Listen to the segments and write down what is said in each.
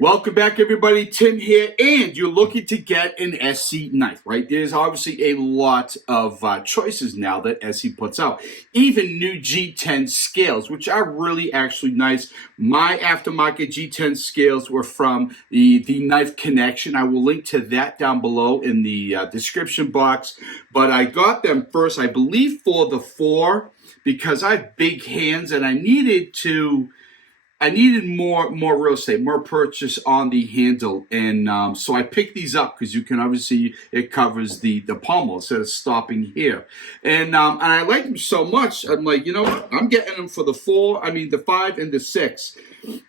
Welcome back, everybody. Tim here, and you're looking to get an ESEE knife, right? There's obviously a lot of choices now that ESEE puts out. Even new G10 scales, which are really actually nice. My aftermarket G10 scales were from the Knife Connection. I will link to that down below in the description box. But I got them first, I believe, for the 4 because I have big hands and I needed more real estate, more purchase on the handle, and so I picked these up because you can obviously, it covers the pommel instead of stopping here, and I like them so much. I'm like, you know what? I'm getting them for the 5 and the 6,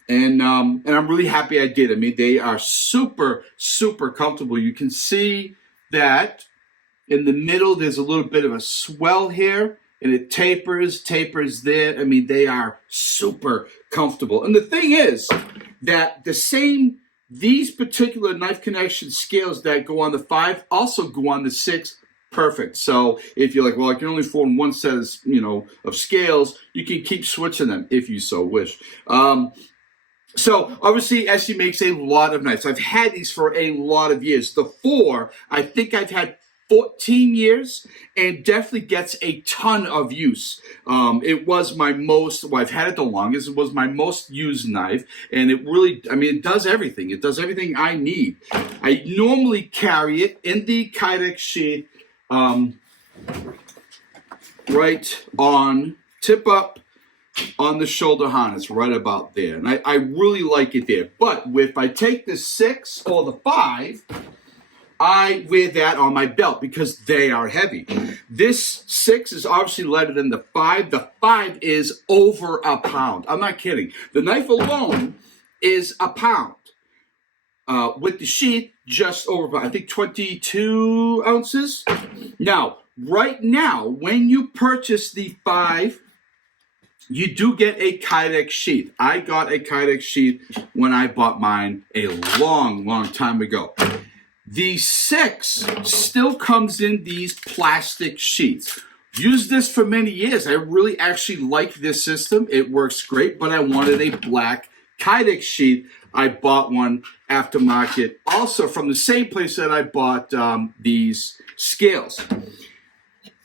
and I'm really happy I did. I mean, they are super comfortable. You can see that in the middle there's a little bit of a swell here. And it tapers there. I mean, they are super comfortable. And the thing is that these particular Knife Connection scales that go on the 5 also go on the 6. Perfect. So if you're like, well, I can only afford one set of scales, you can keep switching them if you so wish. So obviously ESEE makes a lot of knives. I've had these for a lot of years. The 4, I think I've had 14 years and definitely gets a ton of use. It was my I've had it the longest. It was my most used knife, and it really, I mean, it does everything. It does everything I need. I normally carry it in the Kydex sheath, right on, tip up on the shoulder harness, right about there. And I really like it there. But if I take the 6 or the 5, I wear that on my belt because they are heavy. This 6 is obviously lighter than the 5. The 5 is over a pound. I'm not kidding. The knife alone is a pound. With the sheath, just over, I think, 22 ounces. Now, right now, when you purchase the 5, you do get a Kydex sheath. I got a Kydex sheath when I bought mine a long time ago. The 6 still comes in these plastic sheets. Used this for many years. I really actually like this system. It works great, but I wanted a black Kydex sheet. I bought one aftermarket, also from the same place that I bought these scales.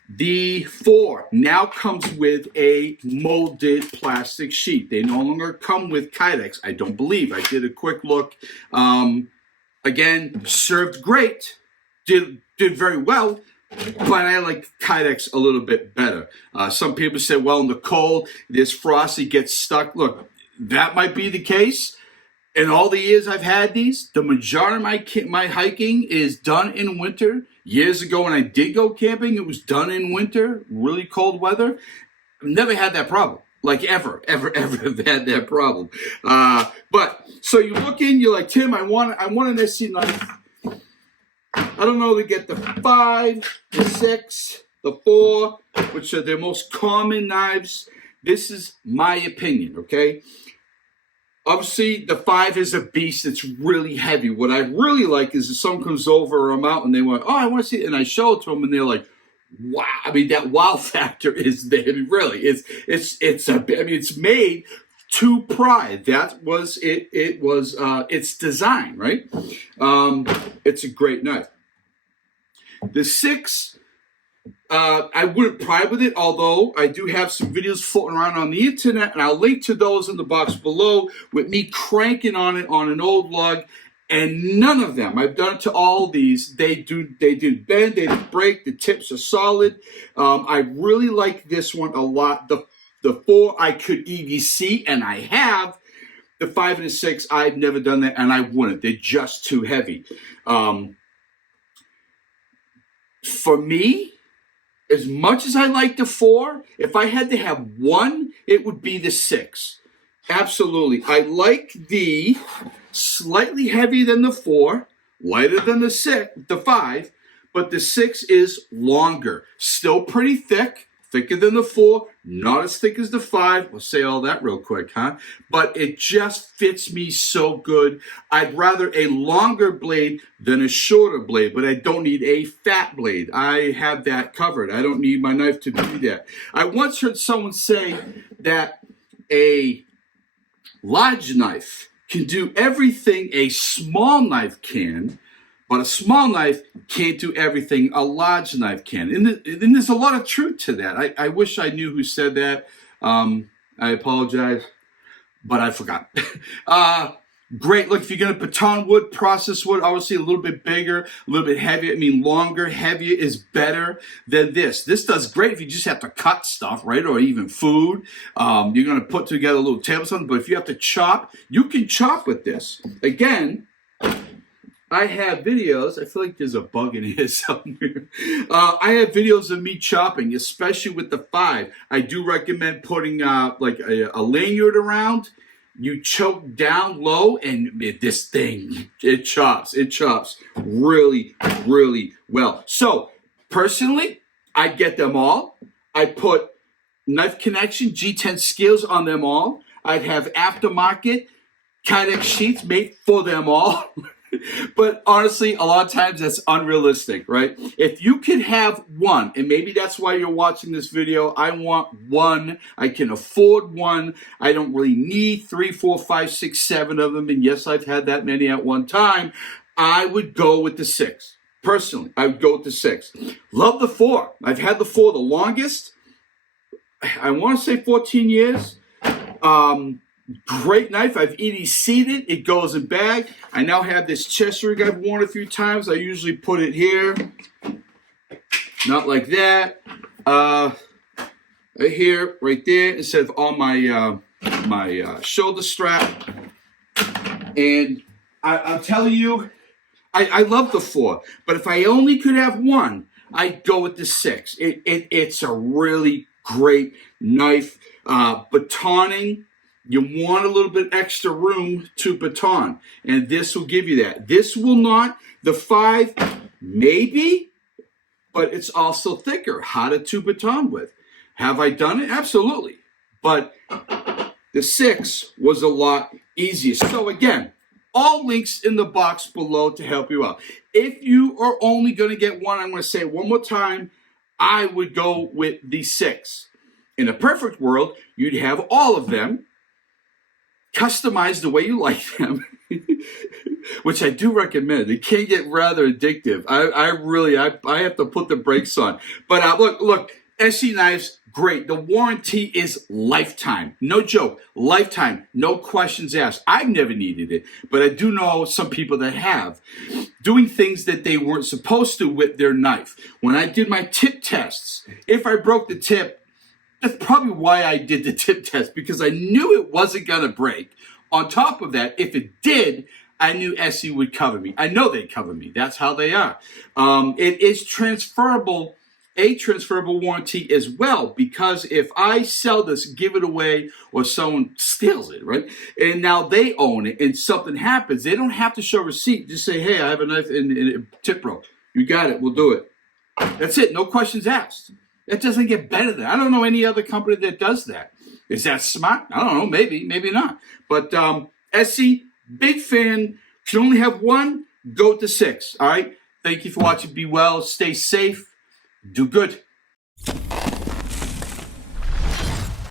The 4 now comes with a molded plastic sheet. They no longer come with Kydex, I don't believe. I did a quick look. Again, served great, did very well, but I like Kydex a little bit better. Some people say, well, in the cold, this frosty gets stuck. Look, that might be the case. In all the years I've had these, the majority of my hiking is done in winter. Years ago when I did go camping, it was done in winter, really cold weather. I've never had that problem. Like ever have had that problem. But so you look in, you're like, Tim, I want an ESEE knife. I don't know to get the 5, the 6, the 4, which are their most common knives. This is my opinion, okay? Obviously, the 5 is a beast. It's really heavy. What I really like is if someone comes over or I'm out and they want, oh, I want to see it, and I show it to them, and they're like, wow! I mean, that wow factor is there. I mean, really, it's made to pride. That was it. It was its design, right? It's a great knife. The 6, I wouldn't pride with it, although I do have some videos floating around on the internet, and I'll link to those in the box below with me cranking on it on an old lug. And none of them, I've done it to all these, they didn't bend, they didn't break, the tips are solid. I really like this one a lot. The 4 I could easily see, and I have. The 5 and the 6, I've never done that, and I wouldn't. They're just too heavy. For me, as much as I like the 4, if I had to have one, it would be the 6. Absolutely. I like the slightly heavier than the 4, lighter than the 5, but the 6 is longer. Still pretty thick, thicker than the 4, not as thick as the 5. We'll say all that real quick, huh? But it just fits me so good. I'd rather a longer blade than a shorter blade, but I don't need a fat blade. I have that covered. I don't need my knife to do that. I once heard someone say that a large knife can do everything a small knife can, but a small knife can't do everything a large knife can. And there's a lot of truth to that. I wish I knew who said that. I apologize, but I forgot. Great. Look, if you're going to baton wood, process wood, obviously a little bit bigger, a little bit heavier. I mean, longer, heavier is better than this. This does great if you just have to cut stuff, right? Or even food. You're going to put together a little table or something. But if you have to chop, you can chop with this. Again, I have videos. I feel like there's a bug in here somewhere. I have videos of me chopping, especially with the 5. I do recommend putting like a lanyard around. You choke down low, and this thing, it chops really, really well. So, personally, I get them all. I put Knife Connection G10 scales on them all. I'd have aftermarket Kydex sheaths made for them all. But honestly, a lot of times that's unrealistic, right? If you could have one, and maybe that's why you're watching this video, I want one, I can afford one, I don't really need 3, 4, 5, 6, 7 of them, and yes, I've had that many at one time, I would go with the 6. Personally, I would go with the 6. Love the 4. I've had the 4 the longest. I want to say 14 years. Great knife. I've ESEE'd it. It goes in bag. I now have this chest rig I've worn a few times. I usually put it here. Not like that. Right here, right there, instead of on my my shoulder strap. And I'm telling you, I love the 4. But if I only could have one, I'd go with the 6. It's a really great knife. Batoning. You want a little bit extra room to baton, and this will give you that. This will not. The 5, maybe, but it's also thicker, harder to baton with. Have I done it? Absolutely. But the 6 was a lot easier. So again, all links in the box below to help you out. If you are only going to get one, I'm going to say it one more time, I would go with the 6. In a perfect world, you'd have all of them. Customize the way you like them, which I do recommend. It can get rather addictive. I have to put the brakes on. But look, ESEE knives, great. The warranty is lifetime. No joke, lifetime. No questions asked. I've never needed it, but I do know some people that have. Doing things that they weren't supposed to with their knife. When I did my tip tests, if I broke the tip, that's probably why I did the tip test, because I knew it wasn't going to break. On top of that, if it did, I knew ESEE would cover me. I know they cover me. That's how they are. It is transferable, a transferable warranty as well, because if I sell this, give it away, or someone steals it, right? And now they own it and something happens, they don't have to show a receipt. Just say, hey, I have a knife and a tip broke. You got it. We'll do it. That's it. No questions asked. It doesn't get better than that. I don't know any other company that does that. Is that smart? I don't know. Maybe, maybe not. But ESEE, big fan. Can only have one. Go with the 6. All right. Thank you for watching. Be well. Stay safe. Do good.